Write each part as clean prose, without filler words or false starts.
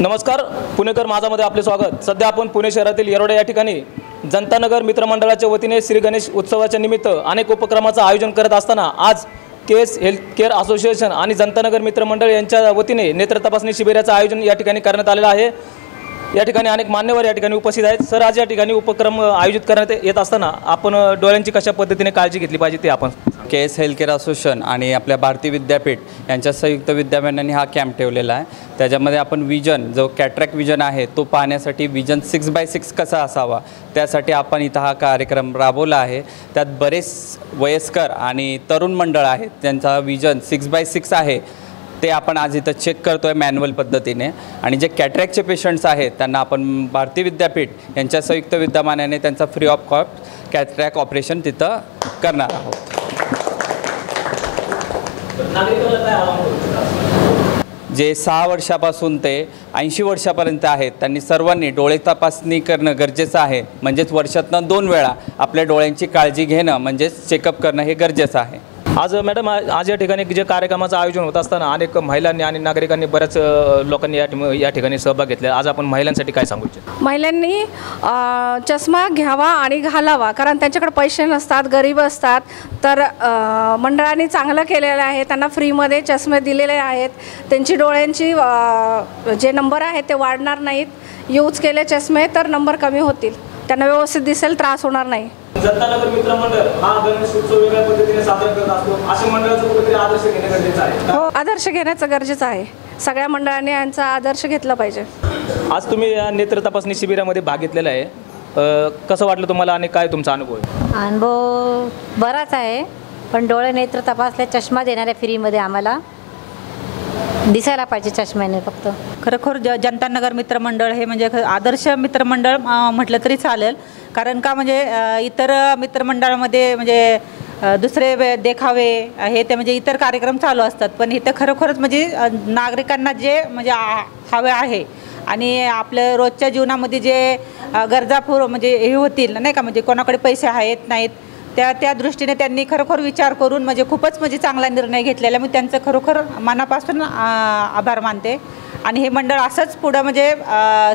नमस्कार, पुणेकर माझामध्ये आपले स्वागत। सध्या आपण पुणे शहरातील येरोडा या ठिकाणी जनतानगर मित्रमंडळाच्या वतीने श्री गणेश उत्सवाच्या निमित्त अनेक उपक्रमाचं आयोजन करत असताना आज केस हेल्थ केअर असोसिएशन आणि जनतानगर मित्रमंडळ यांच्या वतीने नेत्र तपासणी शिबिराचं आयोजन या ठिकाणी करण्यात आलेलं आहे। या ठिकाणी अनेक मान्यवर या ठिकाणी उपस्थित आहेत। सर, आज या ठिकाणी उपक्रम आयोजित करण्यात येत असताना आपण डोळ्यांची कशा पद्धतीने काळजी घेतली पाहिजे ते आपण केस हेल्थ केअर असोसिएशन आणि आपल्या भारती विद्यापीठ यांच्या संयुक्त विद्यमानाने हा कॅम्प ठेवलेला आहे। त्याच्यामध्ये आपण विजन जो कॅटरॅक्ट विजन आहे तो पाहण्यासाठी विजन 6x6 कसा असावा त्यासाठी आपण इथं हा कार्यक्रम राबवला आहे। त्यात बरेच वयस्कर आणि तरुण मंडळ आहेत त्यांचा विजन 6x6 आहे ते आपण आज इथं चेक करतोय मॅन्युअल पद्धतीने। आणि जे कॅटरॅक्टचे पेशंट्स आहेत त्यांना आपण भारती विद्यापीठ यांच्या संयुक्त विद्यमानाने त्यांचा free of cost cataract operation तिथं करणार आहोत। जे 6 वर्षापासून ते 80 वर्षापर्यंत आहेत त्यांनी सर्वांनी डोळे तपासणी करणं गरजेचं आहे। म्हणजेच वर्षातनं 2 वेळा आपल्या डोळ्यांची काळजी घेणं म्हणजेच चेकअप करणं हे गरजेचं आहे। आज मॅडम, आज या ठिकाणी जे कार्यक्रमाचं आयोजन होत असताना अनेक महिलांनी आणि नागरिकांनी बऱ्याच लोकांनी या ठिकाणी सहभाग घेतला। आज आपण महिलांसाठी काय सांगू इच्छितो? महिलांनी चष्मा घ्यावा आणि घालावा, कारण त्यांच्याकडे पैसे नसतात, गरीब असतात। तर मंडळाने चांगलं केलेलं आहे, त्यांना फ्रीमध्ये चष्मे दिलेले आहेत। त्यांची डोळ्यांची जे नंबर आहेत ते वाढणार नाहीत। यूज केले चष्मे तर नंबर कमी होतील, त्यांना व्यवस्थित दिसेल, त्रास होणार नाही। जनतानगर मित्रमंडळ हा गणेश उत्सव वेगळ्या पद्धतीने साजरा करत असतो, अशा मंडळाचं कुठेतरी आदर्श घेणं गरजेचं आहे। हो, आदर्श घेण्याचं गरजेचं आहे। सगळ्या मंडळांनी यांचा आदर्श घेतला पाहिजे। आज तुम्ही या नेत्र तपासणी शिबिरामध्ये भाग घेतलेला आहे, कसं वाटलं तुम्हाला आणि काय तुमचा अनुभव आहे? अनुभव बराच आहे, पण डोळे नेत्र तपासले चष्मा देणाऱ्या फ्रीमध्ये आम्हाला दिसायला पाहिजे चष्म्याने फक्त। खरोखर जनतानगर मित्रमंडळ हे म्हणजे आदर्श मित्रमंडळ म्हटलं तरी चालेल। कारण का म्हणजे इतर मित्रमंडळामध्ये म्हणजे दुसरे देखावे हे ते म्हणजे इतर कार्यक्रम चालू असतात, पण इथं खरोखरच म्हणजे नागरिकांना जे म्हणजे हवे आहे आणि आपल्या रोजच्या जीवनामध्ये जे गरजा म्हणजे हे होतील नाही का, म्हणजे कोणाकडे पैसे आहेत नाहीत त्या दृष्टीने त्यांनी खरोखर विचार करून म्हणजे खूपच म्हणजे चांगला निर्णय घेतलेला। मी त्यांचं खरोखर मनापासून आभार मानते आणि हे मंडळ असंच पुढं म्हणजे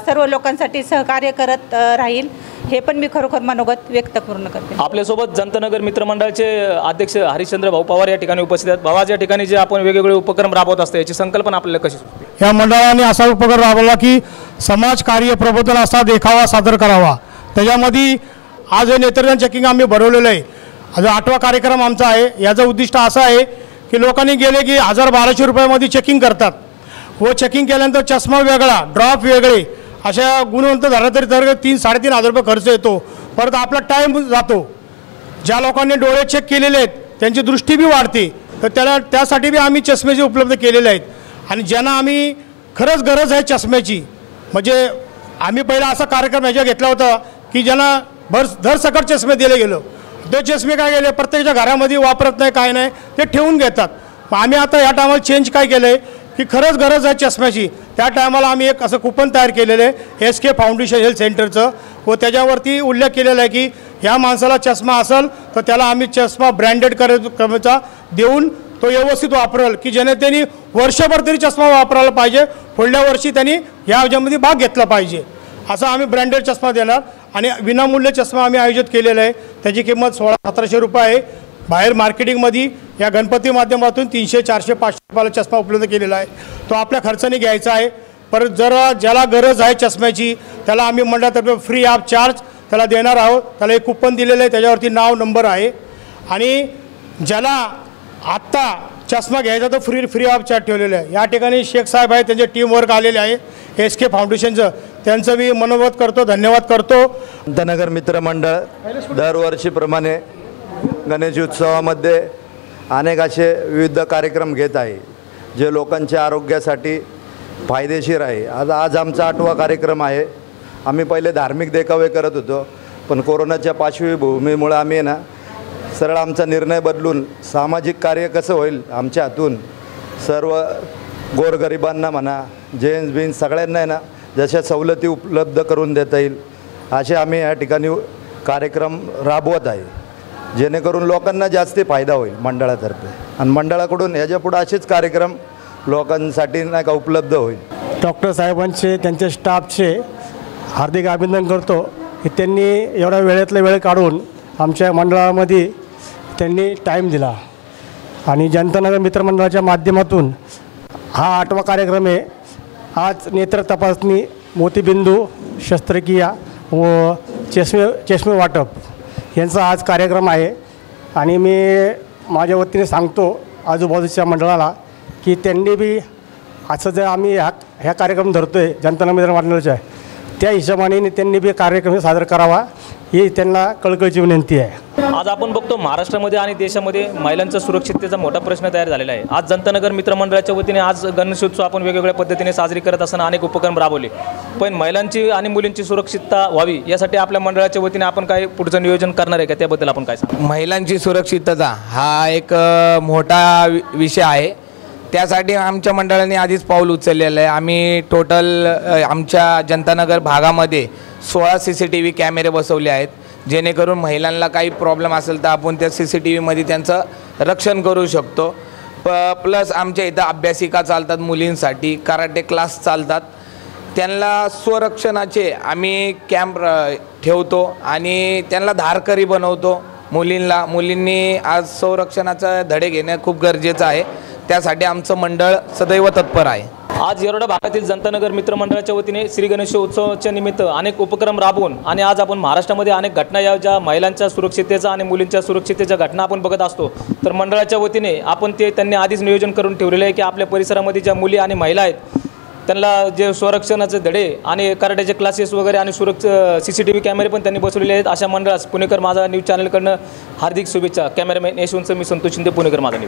सर्व लोकांसाठी सहकार्य करत राहील हे पण मी खरोखर मनोगत व्यक्त पूर्ण करते। आपल्यासोबत जनतानगर मित्रमंडळाचे अध्यक्ष हरिश्चंद्र भाऊ पवार या ठिकाणी उपस्थित आहेत। भाऊ, या ठिकाणी जे आपण वेगवेगळे उपक्रम राबवत असतो याची संकल्पना आपल्याला कशी सुचते? या मंडळाने असा उपक्रम राबवला की समाज कार्य प्रबोधन असा देखावा सादर करावा। त्याच्यामध्ये आज हे नेत्रदान चेकिंग आम्ही भरवलेलं आहे। आज 8वा कार्यक्रम आमचा आहे। याचं उद्दिष्ट असं आहे की लोकांनी गेले की 1000-1200 रुपयामध्ये चेकिंग करतात व चेकिंग केल्यानंतर चष्मा वेगळा, ड्रॉप वेगळे, अशा गुणवंत झालं तरी तर 3-3.5 रुपये खर्च येतो, परत आपला टाईम जातो। ज्या लोकांनी डोळे चेक केलेले आहेत त्यांची दृष्टी बी वाढते, तर त्यासाठी बी आम्ही चष्मेचे उपलब्ध केलेले आहेत। आणि ज्यांना आम्ही खरंच गरज आहे चष्म्याची, म्हणजे आम्ही पहिला असा कार्यक्रम ह्याच्या घेतला होता की ज्यांना धरसकट चष्मे दिले गेलं, ते चष्मे काय गेले प्रत्येकाच्या घरामध्ये वापरत नाही, काय नाही, ते ठेवून घेतात। आम्ही आता या टायमाला चेंज काय केलं आहे की खरंच गरज आहे चष्म्याची, त्या टायमाला आम्ही एक असं कुपन तयार केलेलं आहे SK फाउंडेशन हेल्थ सेंटरचं, व त्याच्यावरती उल्लेख केलेला आहे की ह्या माणसाला चष्मा असेल तर त्याला आम्ही चष्मा ब्रँडेड क्रमाचा देऊन तो व्यवस्थित वापरेल, की ज्याने त्यांनी वर्षभर तरी चष्मा वापरायला पाहिजे, पुढल्या वर्षी त्यांनी ह्या ह्याच्यामध्ये भाग घेतला पाहिजे, असं आम्ही ब्रँडेड चष्मा देणार। आणि विनामूल्य चष्मा आम्ही आयोजित केलेला आहे, त्याची किंमत 1600-1700 रुपये आहे। बाहेर मार्केटिंगमध्ये या गणपती माध्यमातून 300, 400, 500 रुपयाला चष्मा उपलब्ध केलेला आहे, तो आपल्या खर्चाने घ्यायचा आहे। परत जर ज्याला गरज आहे चष्म्याची त्याला आम्ही मंडळातर्फे फ्री ऑफ चार्ज त्याला देणार आहोत। त्याला एक कुपन दिलेलं आहे, त्याच्यावरती नाव नंबर आहे। आणि ज्याला आत्ता चष्मा घ्यायचा तो फ्री ऑफ चार्ज ठेवलेलं आहे। या ठिकाणी शेख साहेब आहेत, त्यांचे टीमवर्क आलेले आहे SK फाउंडेशनचं, त्यांचं मी मनोगत करतो, धन्यवाद करतो। जनतानगर मित्रमंडळ दरवर्षीप्रमाणे गणेश उत्सवामध्ये अनेक असे विविध कार्यक्रम घेत आहे जे लोकांच्या आरोग्यासाठी फायदेशीर आहे। आज आमचा 8वा कार्यक्रम आहे। आम्ही पहिले धार्मिक देखावे करत होतो, पण कोरोनाच्या पार्श्वभूमीमुळे आम्ही ना सरळ आमचा निर्णय बदलून सामाजिक कार्य कसं होईल आमच्या हातून, सर्व गोरगरिबांना म्हणा, जेन्ट्स बिन्स सगळ्यांना आहे ना जशा सवलती उपलब्ध करून देता येईल असे आम्ही या ठिकाणी कार्यक्रम राबवत आहे, जेणेकरून लोकांना जास्त फायदा होईल मंडळातर्फे। आणि मंडळाकडून ह्याच्यापुढे असेच कार्यक्रम लोकांसाठी नाही का उपलब्ध होईल। डॉक्टर साहेबांचे त्यांच्या स्टाफचे हार्दिक अभिनंदन करतो की त्यांनी एवढ्या वेळेतला वेळ काढून आमच्या मंडळामध्ये त्यांनी टाईम दिला आणि जनतानगर मित्रमंडळाच्या माध्यमातून हा 8वा कार्यक्रम आहे. आज नेत्र तपासणी, मोतीबिंदू शस्त्रक्रिया व चष्मे वाटप यांचा आज कार्यक्रम आहे. आणि मी माझ्या वतीने सांगतो आजूबाजूच्या मंडळाला की त्यांनी बी असं जर आम्ही ह्या कार्यक्रम धरतो आहे जनतानगर मित्रमंडळाच्या, त्या हिशोबाने त्यांनी बी कार्यक्रम सादर करावा ही त्यांना कळकळीची विनंती आहे. आज आपण बघतो महाराष्ट्रामध्ये आणि देशामध्ये महिलांच्या सुरक्षिततेचा मोठा प्रश्न तयार झालेला आहे. आज जनतानगर मित्रमंडळाच्या वतीने आज गणेशोत्सव आपण वेगवेगळ्या पद्धतीने साजरी करत असताना अनेक उपक्रम राबवले, पण महिलांची आणि मुलींची सुरक्षितता व्हावी यासाठी आपल्या मंडळाच्या वतीने आपण काय पुढचं नियोजन करणार आहे का, त्याबद्दल आपण काय सांगू? महिलांची सुरक्षितता हा एक मोठा विषय आहे. त्यासाठी आमच्या मंडळाने आधीच पाऊल उचललेलं आहे. आम्ही टोटल आमच्या जनतानगर भागामध्ये 16 CCTV कॅमेरे बसवले आहेत, जेणेकरून महिलांना काही प्रॉब्लेम असेल तर आपण त्या CCTVमध्ये त्यांचं रक्षण करू शकतो. प्लस आमच्या इथं अभ्यासिका चालतात, मुलींसाठी कराटे क्लास चालतात. त्यांना स्वरक्षणाचे आम्ही कॅम्प ठेवतो आणि त्यांना धारकरी बनवतो. मुलींनी आज संरक्षणाचा धडे घेणं खूप गरजेचं आहे. त्यासाठी आमचं मंडळ सदैव तत्पर आहे. आज येरोडा भागातील जनतानगर मित्रमंडळाच्या वतीने श्री गणेशोत्सवाच्या निमित्त अनेक उपक्रम राबवून आणि आज आपण महाराष्ट्रामध्ये अनेक घटना या ज्या महिलांच्या सुरक्षिततेचा आणि मुलींच्या सुरक्षिततेच्या घटना आपण बघत असतो, तर मंडळाच्या वतीने आपण त्यांनी आधीच नियोजन करून ठेवलेलं आहे की आपल्या परिसरामध्ये ज्या मुली आणि महिला आहेत त्यांना जे संरक्षणाचे धडे आणि कराट्याचे क्लासेस वगैरे आणि CCTV कॅमेरे पण त्यांनी बसवलेले आहेत. अशा मंडळास पुणेकर माझा न्यूज चॅनलकडनं हार्दिक शुभेच्छा. कॅमेरामॅन यशवंत मी संतोष शिंदे, पुणेकर माझा न्यूज.